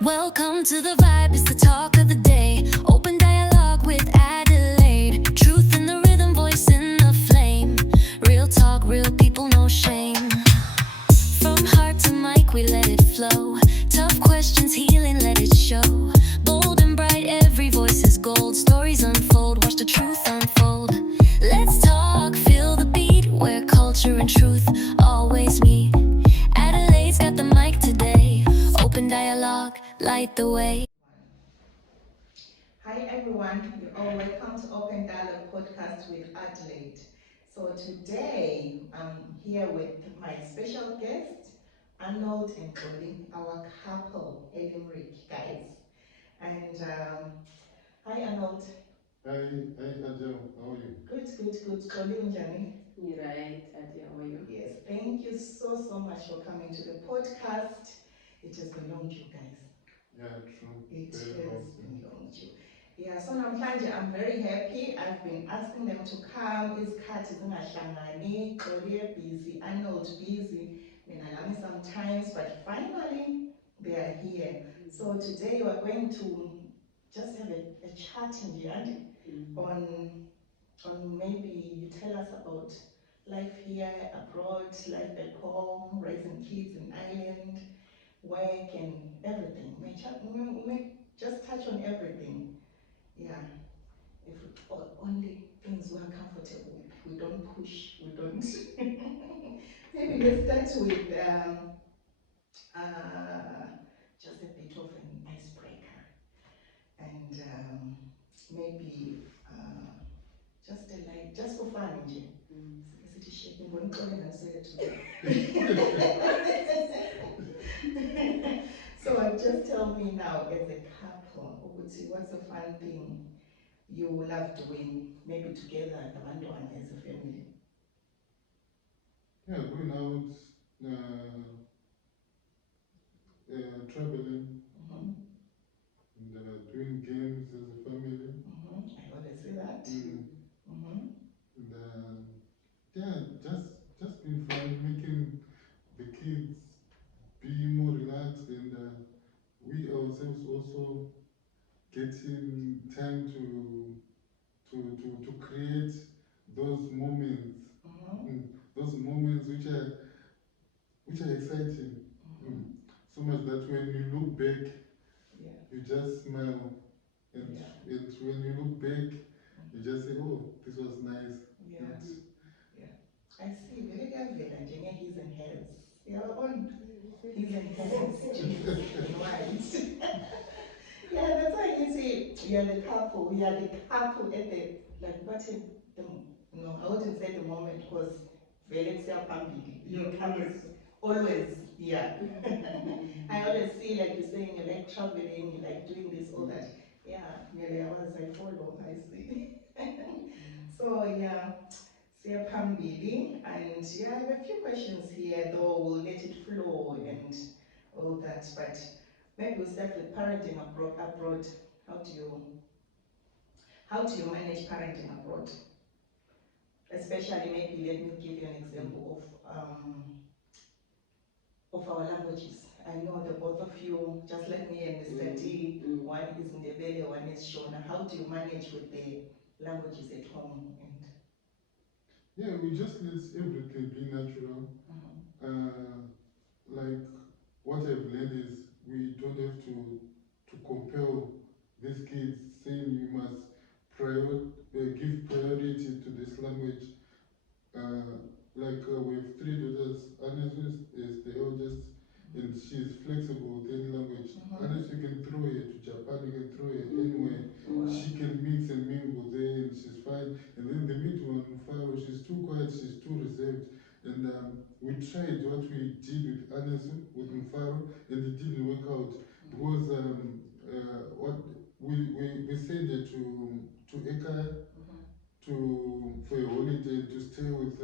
Welcome to the vibe, it's the talk of the day. Open dialogue with Adelaide. Truth in the rhythm, voice in the flame. Real talk, real people, no shame. From heart to mic, we let it flow. Tough questions, healing, let it show. Bold and bright, every voice is gold. Stories unfold, watch the truth unfold. Let's talk, feel the beat, where culture and truth always meet. Adelaide's got the mic today. Open dialogue, light the way. Hi everyone, you're all welcome to Open Dialogue Podcast with Adelaide. So today I'm here with my special guest, Arnold and Xolie, our couple, Elimric guys. And hi Arnold. Hi, Adele. How are you? Good. Xolie unjani? You're right, Adi, how are you? Yes, thank you so much for coming to the podcast. It has been long due, guys. Yeah, true. It Very has long. been long due. Yeah, so namhlanje I'm very happy. I've been asking them to come. Izikhathi zingahlangani, Xolie busy, Arnold busy, mina nami sometimes, but finally they are here. So today we are going to just have a chat nje, Andy, on maybe you tell us about life here abroad, life back home, raising kids in Ireland, work and everything. We may just touch on everything. Yeah, if we, only things we are comfortable with. We don't push. We don't. Maybe let's start with uh, just a bit of an icebreaker, and maybe just a light, just for fun, nje. Sike sithi shake ngibona uxole naniswele thuka. So just tell me now, as a couple, ukuthi what's a fun thing you love doing, maybe together, nabantwana, as a family? Yeah, going out, traveling, Mm-hmm. and doing games as a family. I always say that. Mm, Mm-hmm. and yeah, just being fun, making the kids be more relaxed, and we ourselves also getting time to create those moments, Mm-hmm. mm, those moments which are exciting. Mm-hmm. Mm. So much that when you look back, Yeah. you just smile. And, Yeah. and when you look back, you Mm-hmm. just say, oh, this was nice. Yeah. And Yeah. I see. Vele kuyavela njenge his and hers. Uyababona? His and hers, jeans and white. Yeah, that's why you see you're the couple. You are the couple at the, like, what in the, no, I wouldn't say the moment, because vele kusiya phambili. You always, yeah. I always see, like you're saying, you like traveling, you like doing this, all that. Yeah, ngiyale yawazi, I follow, I see. So yeah, siya phambili, and yeah, I have a few questions here, though we'll let it flow and all that. But maybe we'll start with parenting abroad. How do you how do you manage parenting abroad? Especially, maybe let me give you an example of our languages. I know the both of you, just like me and Mr. D, one is Ndebele, one is Shona. How do you manage with the languages at home? And yeah, we just let everything be natural. Uh, like what I've learned is we don't have to compel these kids, saying you must give priority to this language. Uh, we have three daughters. Anesu is the eldest, and she's flexible with any language. Anesu, you can throw her to Japan, you can throw her anywhere. wow. She can mix and mingle there, and she's fine. And then the middle one, Faro, she's too quiet, she's too reserved. And we tried what we did with Anesu, with Mfaro, and it didn't work out because what we sent her to Eka for a holiday and to stay with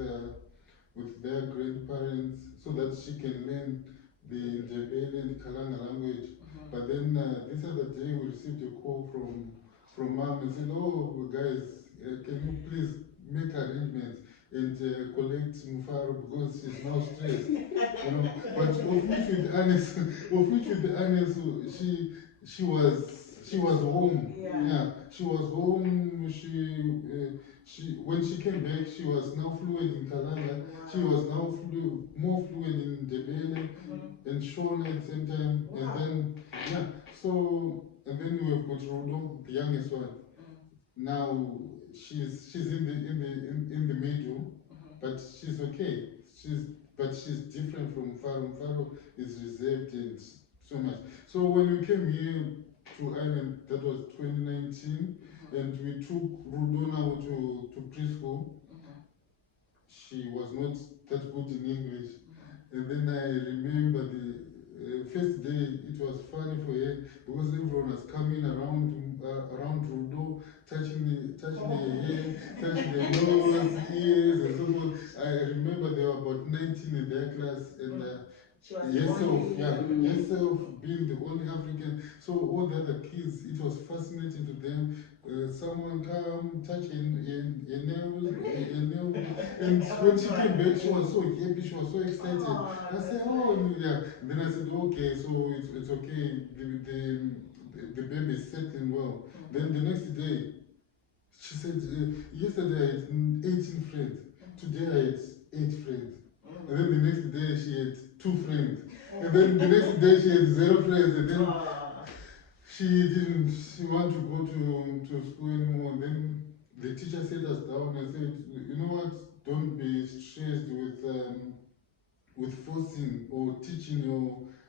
their grandparents so that she can learn the Ndebele and Kalanga language. But then this other day we received a call from mom and said, "Oh, guys, can you please make arrangements? and collect Mufaro because she's now stressed. You know, but of which with Anes, of which with Anes, she was home. Yeah. She was home. She when she came back, she was now fluent in Kalanga. She was now more fluent in Debele and Shona at the same time. Wow. And then and then we have got Rodo, the youngest one. Now she's in the middle, but she's okay. She's different from Faro. Faro is reserved and so much. So when we came here to Ireland, that was 2019, and we took Rudo now to preschool. She was not that good in English. And then I remember the first day, it was funny for her because everyone was coming around Rudo, touching the hair, touching the nose, ears, and so forth. I remember there were about 19 in their class, and She was the only herself being the only African. So all the other kids, it was fascinating to them. Someone come, touch a nail, and when she came back, she was so happy, she was so excited. I said, oh, yeah. And then I said, okay, so it's okay. The baby is settling well. Then the next day, she said, yesterday I had 18 friends. Today I had 8 friends. And then the next day she had 2 friends. And then the next day she had 0 friends. And then she wanted to go to school anymore. And then the teacher sat us down and said, you know what, don't be stressed with forcing or teaching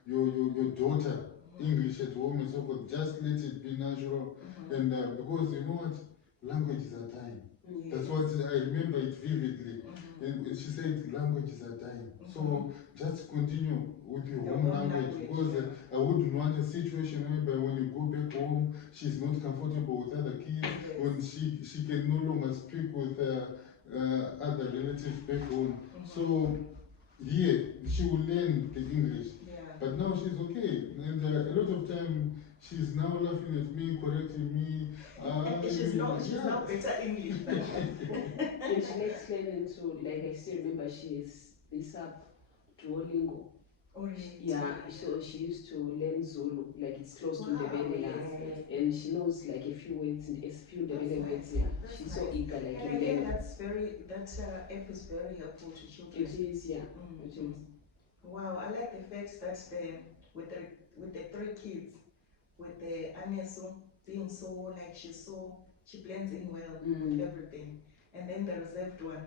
your daughter English at home and so forth. Just let it be natural. And because you know what, languages are dying. That's what I remember it vividly. And she said languages are dying. So just continue with your home language, because I wouldn't want a situation whereby when you go back home, she's not comfortable with other kids, when she can no longer speak with other relatives back home. So here, she will learn the English. But now she's okay. And a lot of time, she's now laughing at me, correcting me. She's now better English. And she likes learning to, like I still remember she is this up Duolingo. Oh, really? Yeah, so she used to learn Zulu, like it's close to Ndebele, Yes. and she knows like a few words, a few Ndebele words. Yeah, she's so eager, like And to I think learn. that app is very helpful to children. It is, yeah. It is. Wow, I like the fact that with the 3 kids, with the Anesu being so like she blends in well with everything, and then the reserved one.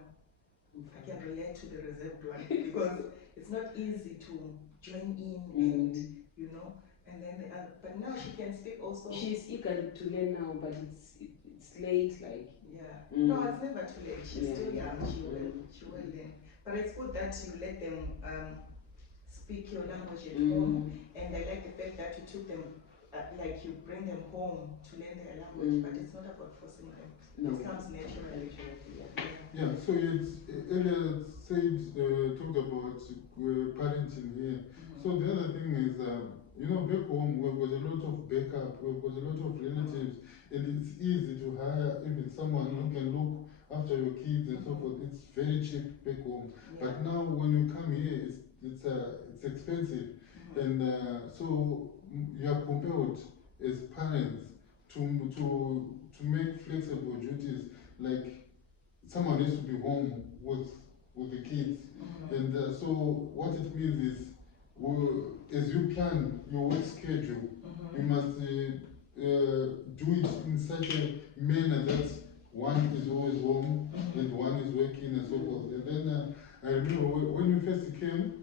I can relate to the reserved one because it's not easy to join in and and then the other. But now she can speak also. She's eager to learn now, but it's late, like. No, it's never too late. She's still young. She will learn. But it's good that you let them speak your language at home, and I like the fact that you took them, like you bring them home to learn their language, but it's not about forcing them. No. It comes naturally. Yeah, so it's earlier talked about parenting here. So the other thing is, back home we've got a lot of backup, we've got a lot of relatives, and it's easy to hire even someone who can look after your kids and so forth. It's very cheap back home. But now when you come here, it's expensive, and so you are compelled as parents to make flexible duties, like someone needs to be home with the kids. And so what it means is, as you plan your work schedule, you must do it in such a manner that one is always home and one is working and so forth. And then I remember when we first came,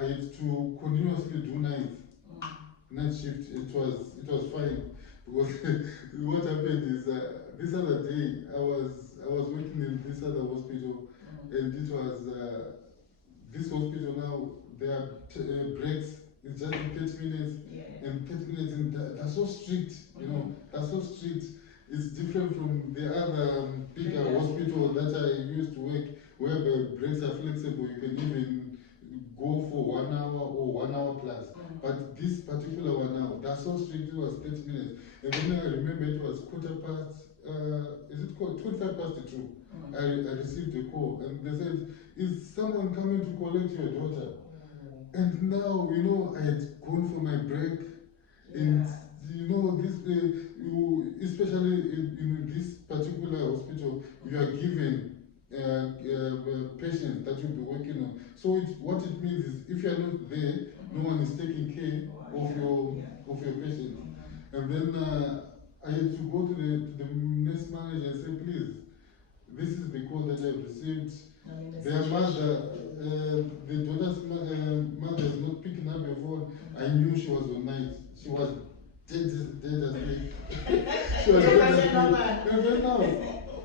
I had to continuously do night shift. It was fine, because what happened is this other day I was working in this other hospital, and it was this hospital now, their breaks is just 30 minutes, and 30 minutes, and they're so strict, they're so strict. It's different from the other bigger hospital that I used to work, where the breaks are flexible. You can even go for 1 hour or 1 hour plus. But this particular one now, they're so strict. It was 30 minutes. And then I remember it was is it called 25 past 2? Mm. I received a call and they said, is someone coming to collect your daughter? Oh. And now, I had gone for my break, Yeah. and especially in this particular hospital, you are given patients that you'll be working on. So what it means is, if you are not there, no one is taking care Oh, of your patient. Mhm. And then I had to go to the nurse manager and say, please, this is the call that I've received. I'm in a Their situation. mother, the daughter's mother is not picking up your phone. I knew she was on night. She was dead asleep. She was dead asleep. And then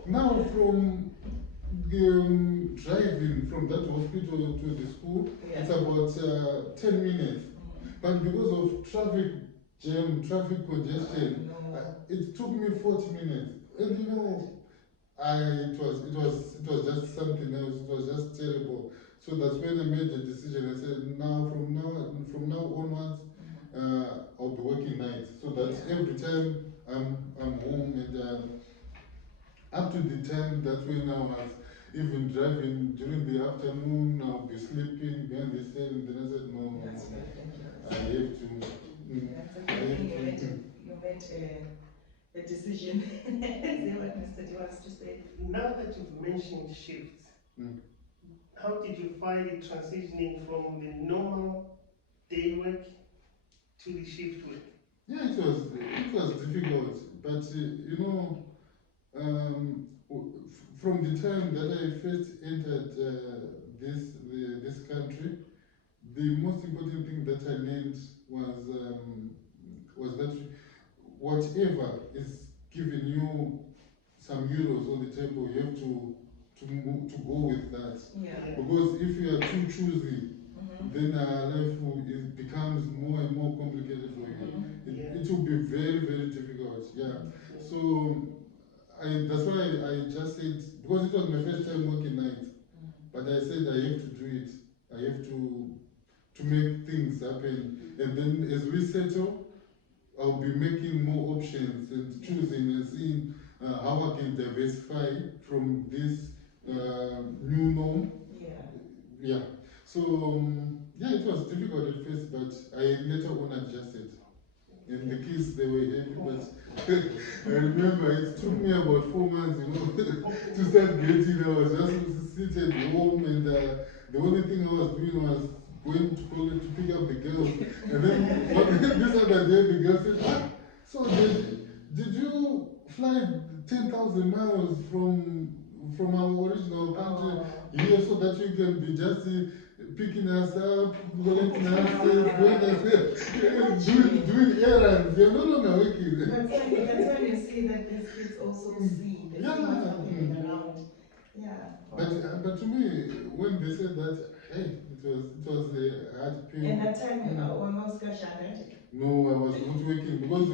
now from driving from that hospital to the school, it's about 10 minutes. But because of traffic jam, traffic congestion, it took me 40 minutes. And it was just something else. It was just terrible. So that's when I made the decision. I said, from now onwards, I'll be working nights, so that every time I'm home, and up to the time that when I was even driving during the afternoon, I'll be sleeping behind the steering. Then I said, no, That's I have to. That's a good thing. You made a decision. Say what Mr. D wants to say. Now that you've mentioned shifts, how did you find it transitioning from the normal day work to the shift work? Yeah, it was difficult, but from the time that I first entered this country, the most important thing that I learned was that whatever is giving you some euros on the table, you have to go with that. Yeah. Because if you are too choosy, then life it becomes more and more complicated for you. It will be very, very difficult. Yeah. So that's why I just said, because it was my first time working nights, but I said I have to do it. I have to make things happen. And then as we settle, I'll be making more options and choosing and seeing how I can diversify from this new norm. Yeah. Yeah. So it was difficult at first, but I later on adjusted. And the kids, they were happy, but I remember it took me about 4 months, to start getting. I was just seated home, and the only thing I was doing was going to college to pick up the girls. And then this other day, the girl said, so did you fly 10,000 miles from our original country here so that you can be just picking us up, collecting us, doing errands? You're no longer working. That's when you see that these kids also see what's happening around. Yeah. But to me, when they said that, hey, it was a hard pain. And that time, no, I was not working because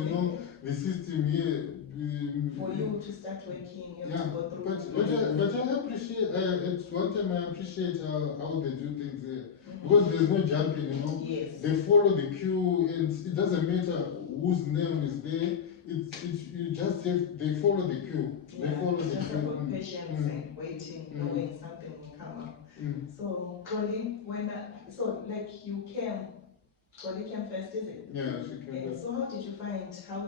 the system here. For you to start working, you have to go through. But I appreciate. At one time, I appreciate how they do things here, because there's no jumping. Yes. They follow the queue, and it doesn't matter whose name is there. You just have, they follow the queue. They follow the just queue. about patience and waiting, knowing something will come up. So, Xolie, like you came, Xolie came first, is it? Yeah, she came first. So how did you find? How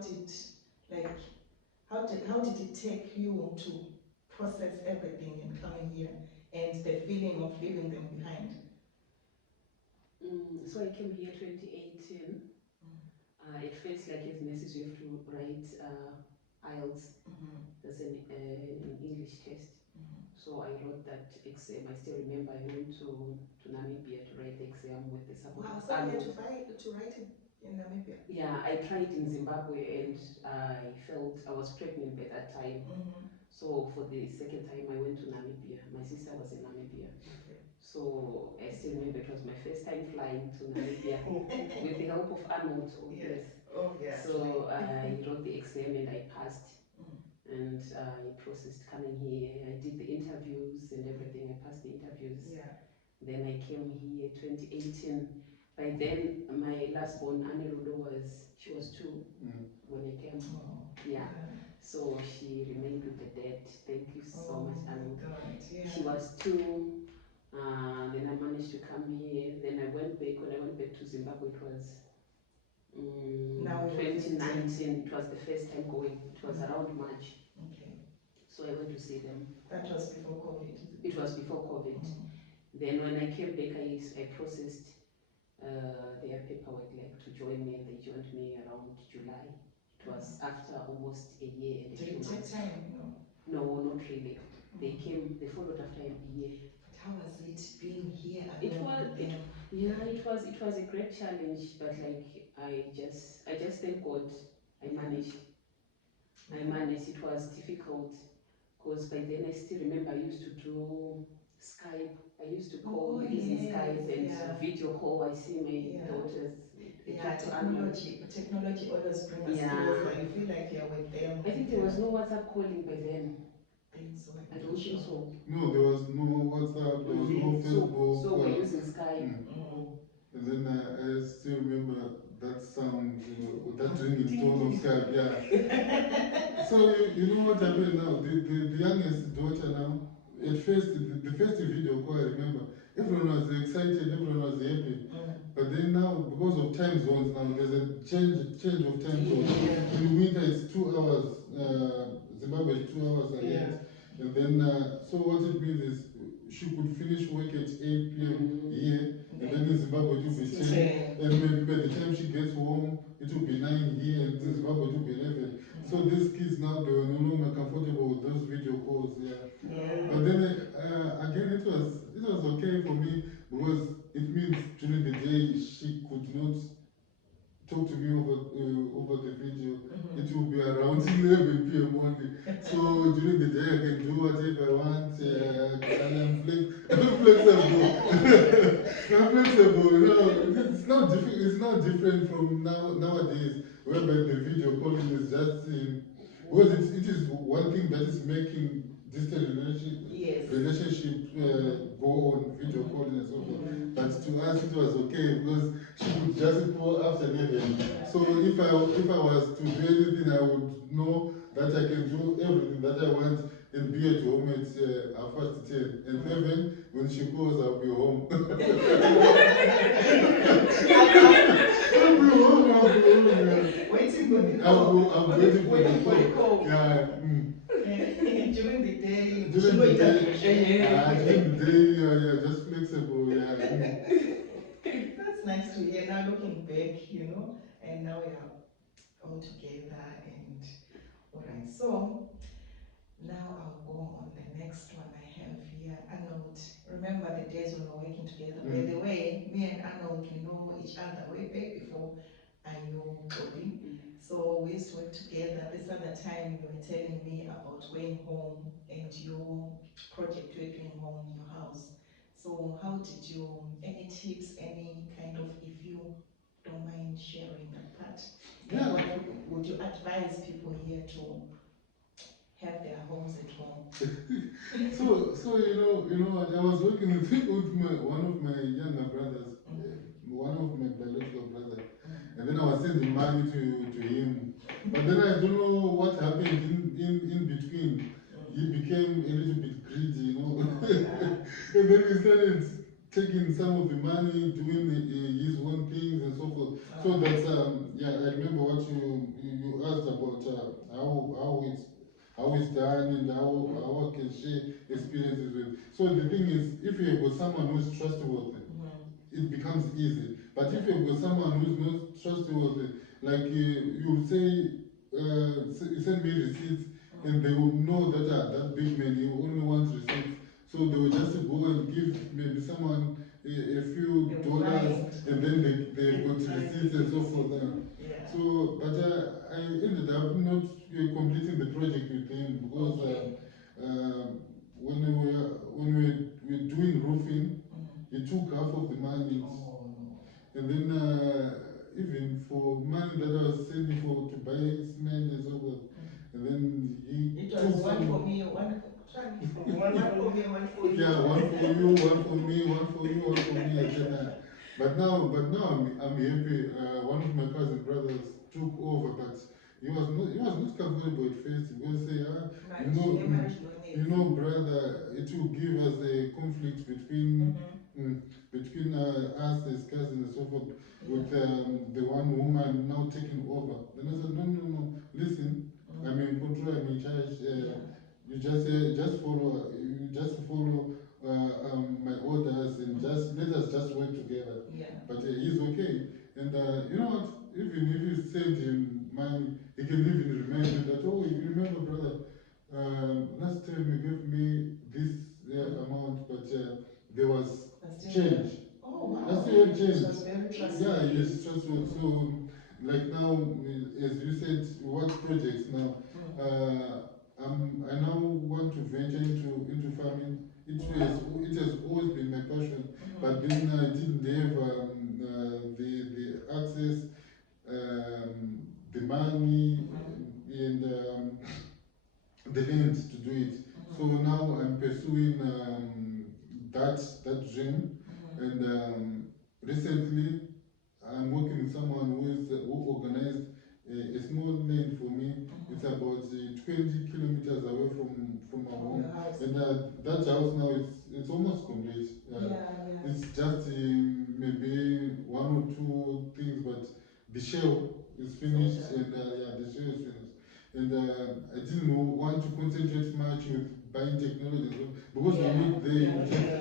did it take you to process everything and coming here, and the feeling of leaving them behind? So I came here 2018. At first, like as nurses, you have to write IELTS. That's an English test. So I wrote that exam. I still remember I went to Namibia to write the exam with the support of So you Arnold. had to write it in Namibia? Yeah, I tried in Zimbabwe, and I felt I was pregnant by that time. So for the second time, I went to Namibia. My sister was in Namibia. Okay. So I still remember it was my first time flying to Namibia with the help of Arnold. Yes. Obviously. So I wrote the exam and I passed. And I processed coming here. I did the interviews and everything. I passed the interviews. Yeah. Then I came here 2018. By then, my last born, Anne Rulo, she was 2 when I came. Oh. Yeah. So she remained with the dead. Thank you so much, Arnold. God, yeah. She was 2. Then I managed to come here. Then I went back. When I went back to Zimbabwe, it was Now you're 2019. It was the first time going. It was around March. Okay. So I went to see them. That was before COVID. It was before COVID. Then when I came back, I processed their paperwork like to join me, and they joined me around July. It was after almost a year and a Did few it take months. time? No. No, not really. They came. They followed after a year. But how was it being here It alone was. with them? It was a great challenge, but like I just thank God I managed. I managed. It was difficult because by then I still remember I used to do Skype. I used to call using Skype and video call. I see my daughters. Yeah, technology always brings us closer. You feel like you're with them. I think there was no WhatsApp calling by then. I don't think so. No, there was no WhatsApp, there was no Facebook. So we're using Skype. And then I still remember that sound, that ringing tone of Skype, yeah. So you know what happened now? The youngest daughter now, at first, the first video call I remember, everyone was excited, everyone was happy. But then now, because of time zones now, there's a change of time zones. In winter it's 2 hours, Zimbabwe is 2 hours ahead. And then, so what it means is she could finish work at 8 p.m. here, and then in Zimbabwe it will be 10. And maybe by the time she gets home, it will be 9 here, and in Zimbabwe it will be 11. So these kids now, they were no longer comfortable with those video calls, But then again, it was okay for me, because it means during the day she could not talk to me over the video. It will be around 11 p.m. only. So during the day I can do whatever I want. And I'm flexible. I'm flexible. You know, it's not different from nowadays, whereby the video calling is just because it is one thing that is making distant relationship go on video calling and so forth. But to us it was okay, because she could just call after 11. So if I was to do anything, I would know that I can do everything that I want and be at home at 10:30. And 11, when she calls, I'll be home. I'll be home. Waiting for the call. I'm waiting for the call. Yeah. During the day, during the day, you're just flexible. That's nice to hear. Now looking back, and now you're all together, and all right. So now I'll go on the next one I have here. Arnold, remember the days when we were working together? By the way, me and Arnold, we know each other way back before I knew Bobby. So we used to work together. This other time you were telling me about going home and your project you're doing home in your house. So how did you, any tips, any kind of, if you don't mind sharing that part? Yeah. What would you advise people here to have their homes at home? So you know what, I was working with one of my younger brothers, one of my biological brothers, and then I was sending money to him. But then I don't know what happened in between. He became a little bit greedy, and then he started taking some of the money, doing his own things and so forth. So that's I remember what you asked about how it's done and how I can share experiences with. So the thing is, if you have got someone who's trustworthy, it becomes easy. But if you've got someone who's not trustworthy, like you'll say, send me receipts, and they will know that that big man, he only wants receipts. So they will just go and give maybe someone a few dollars, and then they've got receipts and so forth. So, but I ended up not completing the project with him, because when we were doing roofing, he took half of the money. And then even for money that I was saving to buy cement and so forth, and then he took one for me, one for me, one for you. Yeah, one for you, one for me, one for you, one for me, and then, but now I'm happy. One of my cousin brothers took over, but he was not comfortable at first. He was say, Marriage, no, marriage law needs. you know, brother, it will give us a conflict between between us as cousins and so forth, with the one woman now taking over. Then I said, no, listen, I'm in control, I'm in charge. You just follow, my orders, and just let us just work together. But he's okay. And you know what? Even if you send him money, he can even remind you that, oh, you remember, brother, last time you gave me this amount, but there was change. Oh, wow. I still have change. So it's very trustworthy. Yeah, yes, trustworthy. So, like now, as you said, what projects now? I now want to venture into farming. It has always been my passion, but then I didn't have the access, the money, and the land to do it. So now I'm pursuing that dream, and recently I'm working with someone who organized a small land for me. It's about 20 kilometers away from my home, and that house now it's almost complete. It's just maybe one or two things, but the shell is finished, and the shell is finished. And I didn't want to concentrate much with buying technology, because when you're there,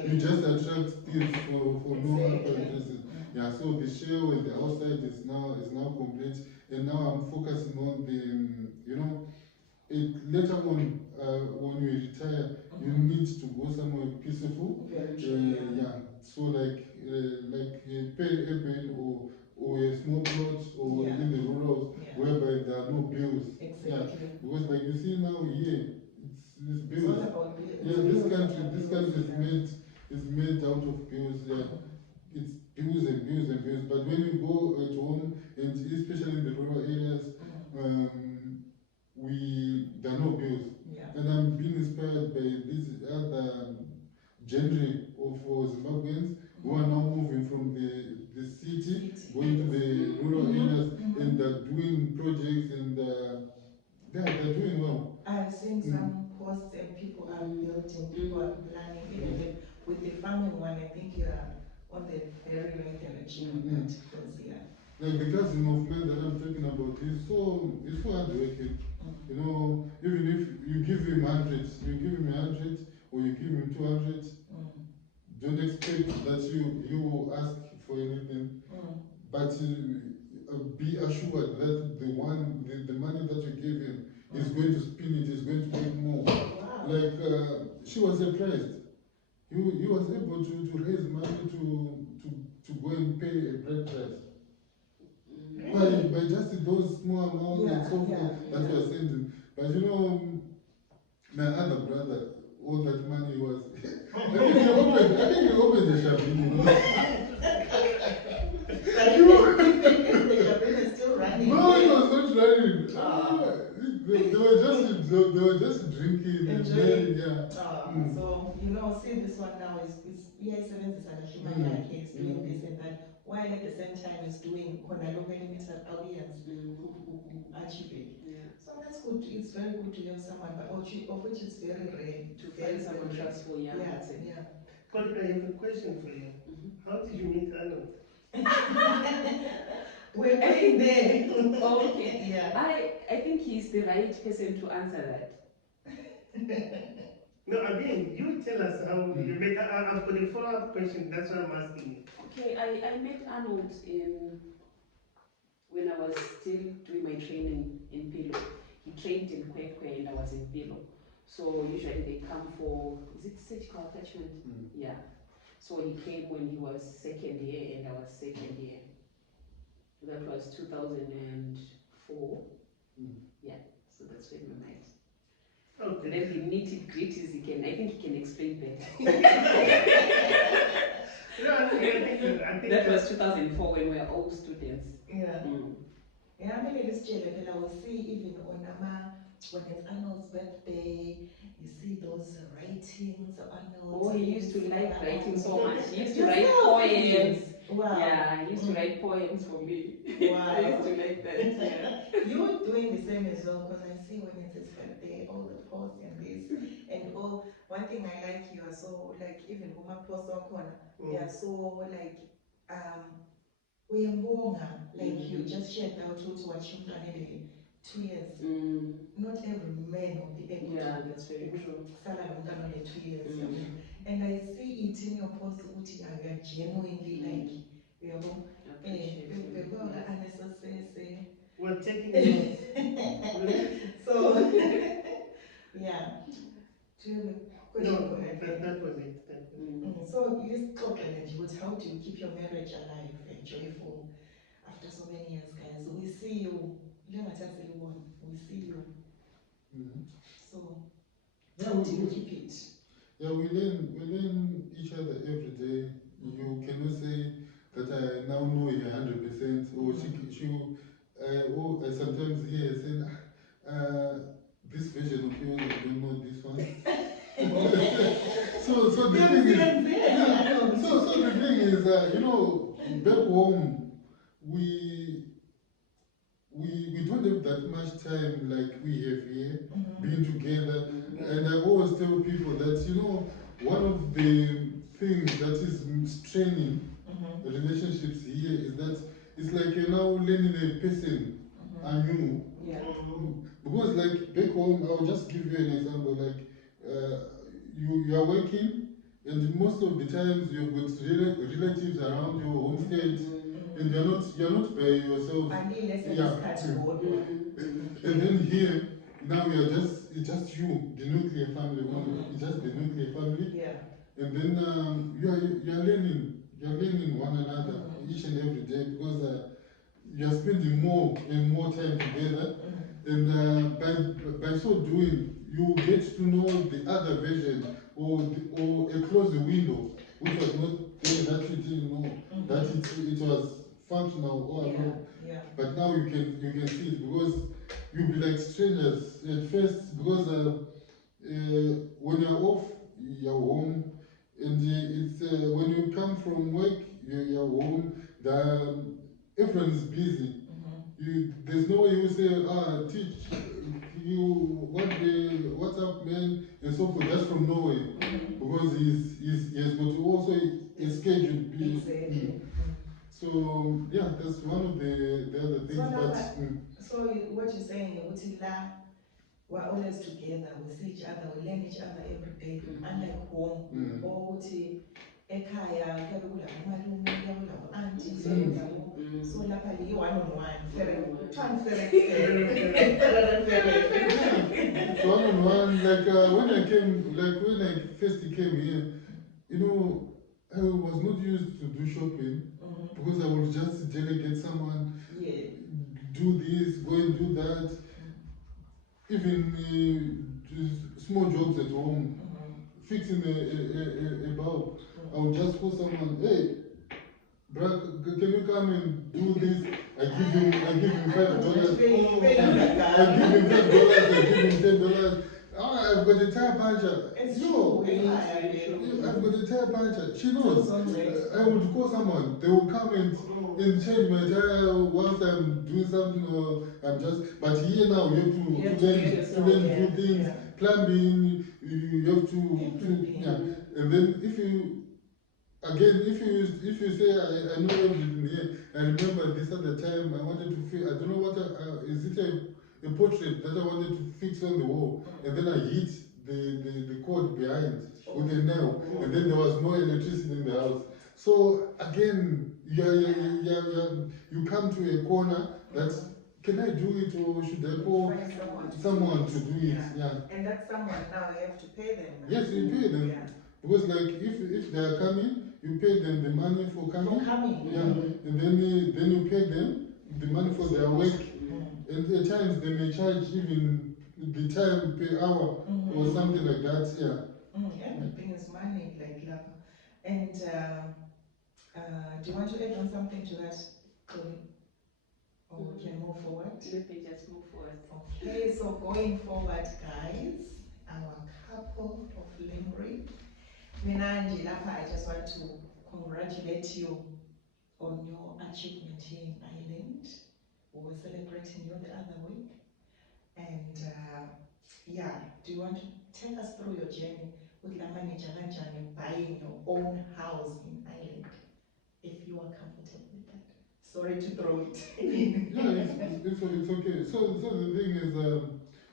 you just attract things for no reason. Yeah, so the shell and the outside is now complete, and now I'm focusing on the, later on, when you retire, you need to go somewhere peaceful. So like urban or a small plot, or in the rural, whereby there are no bills. Exactly. Because like you see now here, it's bills. It's all about bills. This country is made out of bills. It's bills and bills and bills. But when you go at home, and especially in the rural areas, there are no bills. And I'm being inspired by this other genre of Zimbabweans who are now moving from the city, going to the rural areas, and they're doing projects, and they're doing well. I've seen some posts, and people are building, people are planning, even with the farming one. I think you're on the very right direction on that, because like the cousin of mine that I'm talking about, he's so hardworking. You know, even if you give him 100, or you give him 200, don't expect that you will ask for anything. But be assured that the money that you give him is going to spin it, is going to make more. wow. Like she was surprised. He was able to raise money to go and pay a bread price. By just those small amounts and so forth that you are sending. But you know, my other brother, all that money was. I think he opened the shop, The champagne is still running. No, it was not running. They were just drinking and then, So, see, this one now is he's doing this and that, while at the same time is doing audience achieve. So that's good. It's very good to have someone, but of which is very rare to find someone trustful. That's it. But I have a question for you. How did you meet Arnold? We're playing there. Okay. I think he's the right person to answer that. No, again, you tell us how you met. I've got a follow-up question. That's why I'm asking you. Okay, I met Arnold when I was still doing my training in Pilo. He trained in Kwekwe and I was in Pilo. So usually they come for, is it surgical attachment? Yeah. So he came when he was second year and I was second year. That was 2004. Yeah, so that's when we met. Okay. Then the nitty-gritties, I think he can explain better. I think that was 2004 when we were all students. I mean, it is Jelly. I will see even on when it's Arnold's birthday, you see those writings of Arnold. Oh, he used to like writing so much. He used to write poems. Wow. Yeah, he used to write poems for me. Wow. I used to like that. Yeah. You're doing the same as well, because I see when it's his birthday, all the posts and this and all. One thing I like, you are so like, even when my posts on corner, they are so like like you just shared out to what you've done in 2 years. Not every man will be able Yeah, to that's very true. only 2 years. And I see it in your post, which you are genuinely like, you know, Appreciate it. unnecessary. We're taking notes. So, yeah. No, that was it. So, you just talk and how do you keep your marriage alive and joyful after so many years, guys? We see you. We see you. So, how do you keep it? Yeah, we learn each other every day. You cannot say that I now know you 100%, or I sometimes hear saying, this version of yours, I don't know this one. so the thing is, so the thing is, back home, we don't have that much time like we have here, being together. And I always tell people that, one of the things that is straining relationships here is that it's like you're now learning a person anew. Yeah. Because like back home, I'll just give you an example, like you are working, and most of the times you've got relatives around your home state, and you're not by yourself. And then here, now it's just you, the nuclear family, it's just the nuclear family. Yeah. And then you're learning one another each and every day, because you're spending more and more time together. And by so doing, you get to know the other version, or a closed window, which was not there, that you didn't know, that it was functional all along. Yeah. But now you can see it, because you'll be like strangers at first, because when you're off, you're home, and it's when you come from work, you're home. Everyone is busy. There's no way you say, teach you what's up, man, and so forth, just from nowhere, because he has got to also a schedule. Exactly. So yeah, that's one of the other things. So what you're saying, we're always together, we see each other, we learn each other every day, unlike home, or ekhaya kuyabe kulamalume, kuyabe kulabo-aunties, so lapha yi-one-on-one, So one-on-one, like when I first came here, I was not used to do shopping, because I would just delegate someone, do this, go and do that. Even small jobs at home, fixing a bulb, I would just call someone, hey, Brad, can you come and do this? I give him $5. I give him $5, I give him $10. I've got a tire puncher. I've got a tire puncher. She knows. I would call someone. They will come and change my tire whilst I'm doing something, or I'm just. But here now you have to learn do things. Plumbing, you have to. And then if you say I know everything here, I remember this other time I wanted to fix. I don't know what is it a portrait that I wanted to fix on the wall, and then I hit the cord behind with a nail, and then there was no electricity in the house. So again, you come to a corner that, can I do it, or should I call someone to do it? Yeah. And that someone now you have to pay them. Yes, you pay them. Yeah. Because like if they are coming, you pay them the money for coming. Yeah. And then you pay them the money for their work. And at times they may charge even the time per hour or something like that. Yeah. Everything is money, like that. And do you want to add on something to that, Chloe? Or we can move forward? Let me just move forward. Okay, so going forward, guys, our couple of Limerick. Minanji, I just want to congratulate you on your achievement here in Ireland. We were celebrating you the other week. And do you want to take us through your journey with La Manager Kanjani buying your own house in Ireland, if you are comfortable with that? Sorry to throw it in. Yeah, it's okay. So the thing is,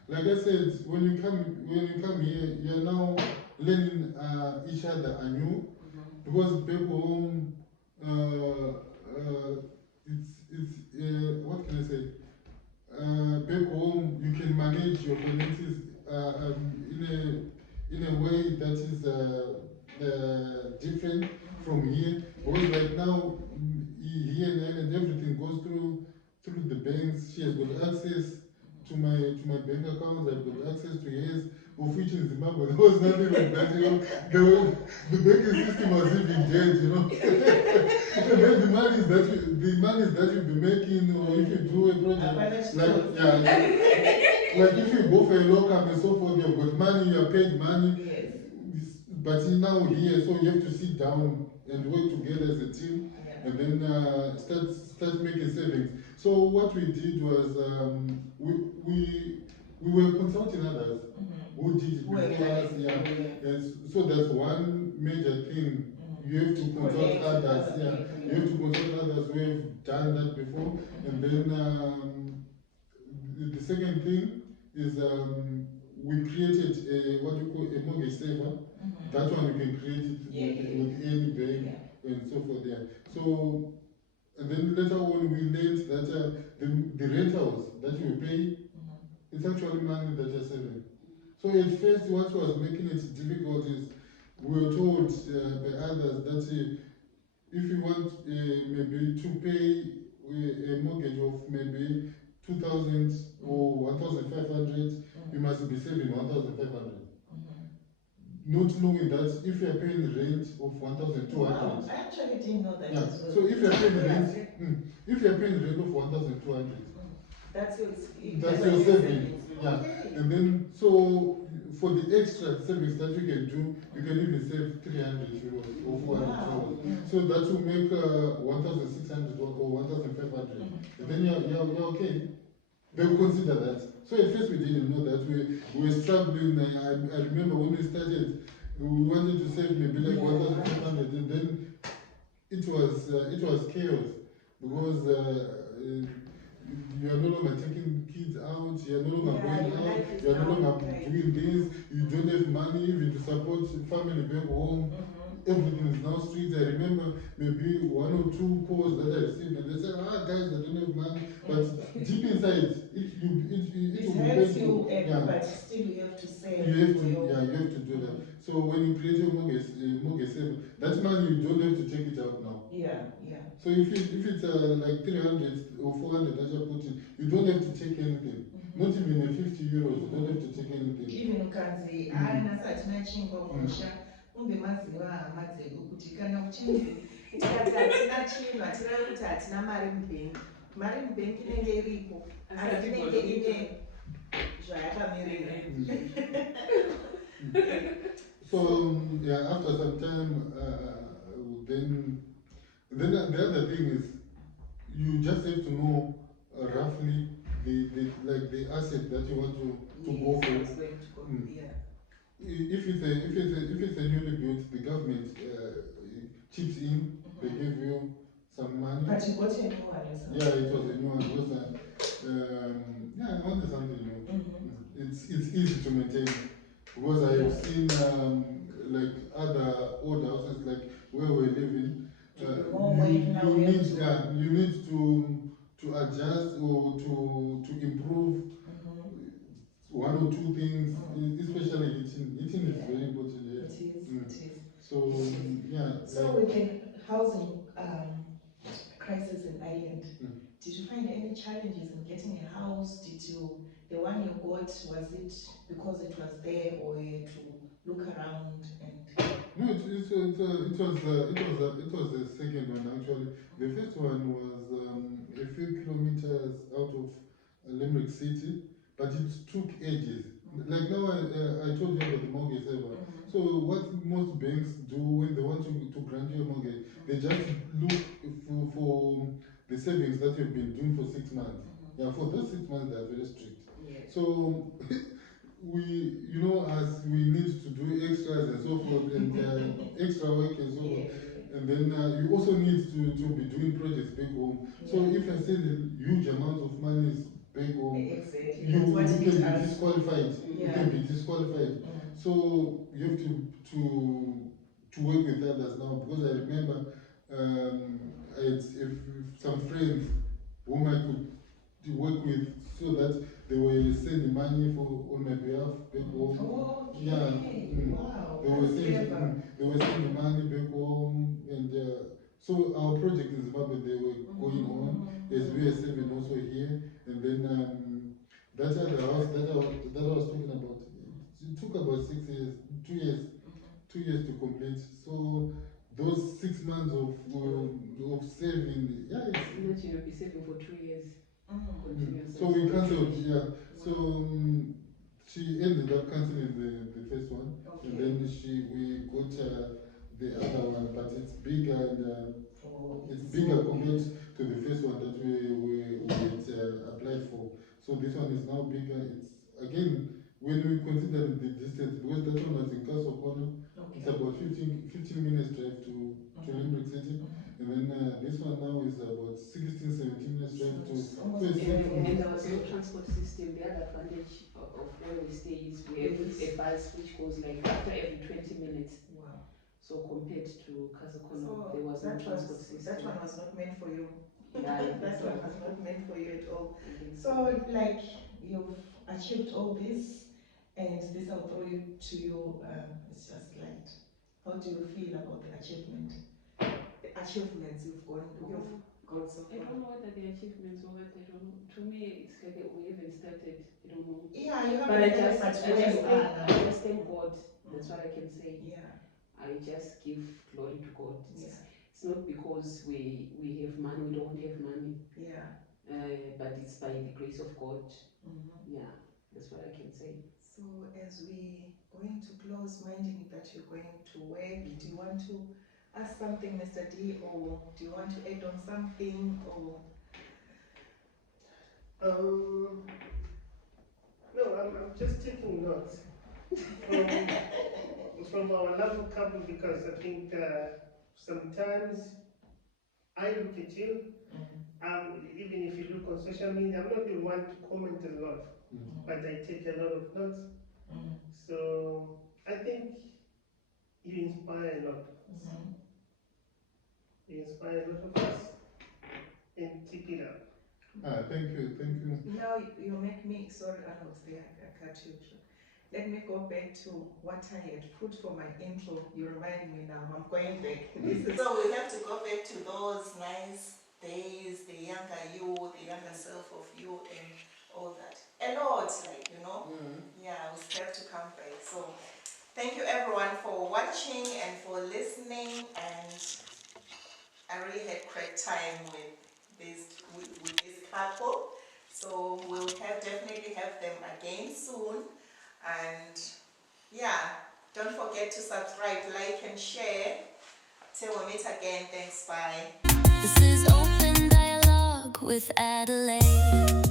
like I said, when you come here, you're now learning each other anew. Because back home, what can I say? Back home, you can manage your finances in a way that is different from here. Because right now, here in Ireland, everything goes through the banks. She has got access to my bank account. I've got access to hers. Of which in Zimbabwe there was nothing like that. The banking system was even dead. And then the monies that you'll be making, or if you do a project, like if you go for a lockup and so forth, you've got money, you are paid money. Yes. But now here, so you have to sit down and work together as a team, and then start making savings. So what we did was we were consulting others who did it before us. And so that's one major thing. You have to consult others. You have to consult others who have done that before. And then the second thing is we created what you call a mortgage saver. That one you can create it with any bank and so forth there. So, and then later on we learned that the rentals that you pay, it's actually money that you're saving. So at first what was making it difficult is we were told by others that if you want maybe to pay a mortgage of maybe 2,000 or 1,500, you must be saving 1,500. Not knowing that if you are paying rent of 1,200. Wow, I actually didn't know that as well. So if you are paying rent of 1,200, that's your savings. And then so for the extra savings that you can do, you can even save 300 euros or 400 euros. So that will make 1,600 or 1,500. And then you're okay. They'll consider that. So at first we didn't know that. We were struggling. I remember when we started, we wanted to save maybe like 1,500, and then it was chaos because you are no longer taking kids out, you are no longer going out, you are no longer doing this, you don't have money even to support family back home. Everything is now strict. I remember maybe 1 or 2 calls that I received, and they said, guys, I don't have money. But deep inside, it will be helps you, but still you have to save. You have to do that. So when you create your mortgage saver, that money you don't have to take it out now. So if it's like 300 or 400 that you're putting, you don't have to take anything. Not even a 50 euros, you don't have to take anything. Even ukanzi nasatina chingwa musha umbe maziwa hama dzedu kuti kana uchinzi tikati hatina chinhu hatirari kuti hatina mari mubhengi inenge iripo asi inenge ine zvayakamirira. So after some time, then the other thing is you just have to know roughly the asset that you want to go for. If it's a newly built, the government chips in. They give you some money. But you got a new one yourself. Yeah, it was a new one. It was I wanted something new. It's easy to maintain because I have seen like other old houses like where we're living. You need to adjust or to improve 1 or 2 things, especially heating. Heating is very important here. It is. So So with the housing crisis in Ireland, did you find any challenges in getting a house? The one you got, was it because it was there, or you had to look around and? No, it was the second one actually. The first one was a few kilometers out of Limerick City, but it took ages. Like now, I told you about the mortgage saver. So what most banks do when they want to grant you a mortgage, they just look for the savings that you've been doing for 6 months. Yeah, for those 6 months they are very strict. Yes. So we, as we need to do extras and so forth, and extra work and so forth, and then you also need to be doing projects back home. So if I send a huge amount of money back home, Exactly. you That's what can it be does. disqualified. You can be disqualified. So you have to work with others now, because I remember I had some friends whom I could work with, so that they were sending money on my behalf back home. Oh, okay. Yeah. Wow. They were sending money back home, and so our project in Zimbabwe, they were going on as we are saving also here, and then that other house that I was talking about, it took about 6 years, 2 years, 2 years to complete. So those 6 months of saving, yeah, Imagine you'll be saving for 2 years. Continuous. so we cancelled, yeah. So she ended up cancelling the first one, and then we got the other one, but it's bigger, and it's bigger compared to the first one that we had applied for. So this one is now bigger. It's again, when we consider the distance, because that one was in Castle Corner, it's about 15 minutes drive to Limerick City, and then this one now is about 16, 17 minutes drive to. So it's And there was no transport system. The other advantage of where we stay is we have a bus which goes like after every 20 minutes. Wow. So compared to Kazakono, So there was no transport system. That one was not meant for you. Yeah, That one was not meant for you at all. I think So, like, you've achieved all this, and this I'll throw you to you. It's just like, how do you feel about the achievement? The achievements you've got so I far. don't know whether the achievements or what, I don't know. To me, it's like we haven't started. I don't know. Yeah, you have But I just thank God. That's what I can say. Yeah. I just give glory to God. Yeah. It's not because we have money, we don't have money. Yeah. But it's by the grace of God. Mm-hmm. Yeah, that's what I can say. So as we going to close, minding that you're going to work, do you want to ask something, Mr. D, or do you want to add on something, or? No, I'm just taking notes from our lovely couple, because I think sometimes I look at you, even if you look on social media, I'm not the one to comment a lot, but I take a lot of notes. So I think you inspire a lot of us. You inspire a lot of us, and keep it up. Thank you. Now you make me, sorry Arnold, I cut you short. Let me go back to what I had put for my intro. You remind me now, I'm going back. So we have to go back to those nice days, the younger you, the younger self of you, and all that. A lot, like, yeah, we have to come back. So thank you everyone for watching and for listening, and I really had great time with this couple. So we'll definitely have them again soon. And yeah, don't forget to subscribe, like, and share. Till we meet again. Thanks, bye. This is Open Dialogue with Adelaide.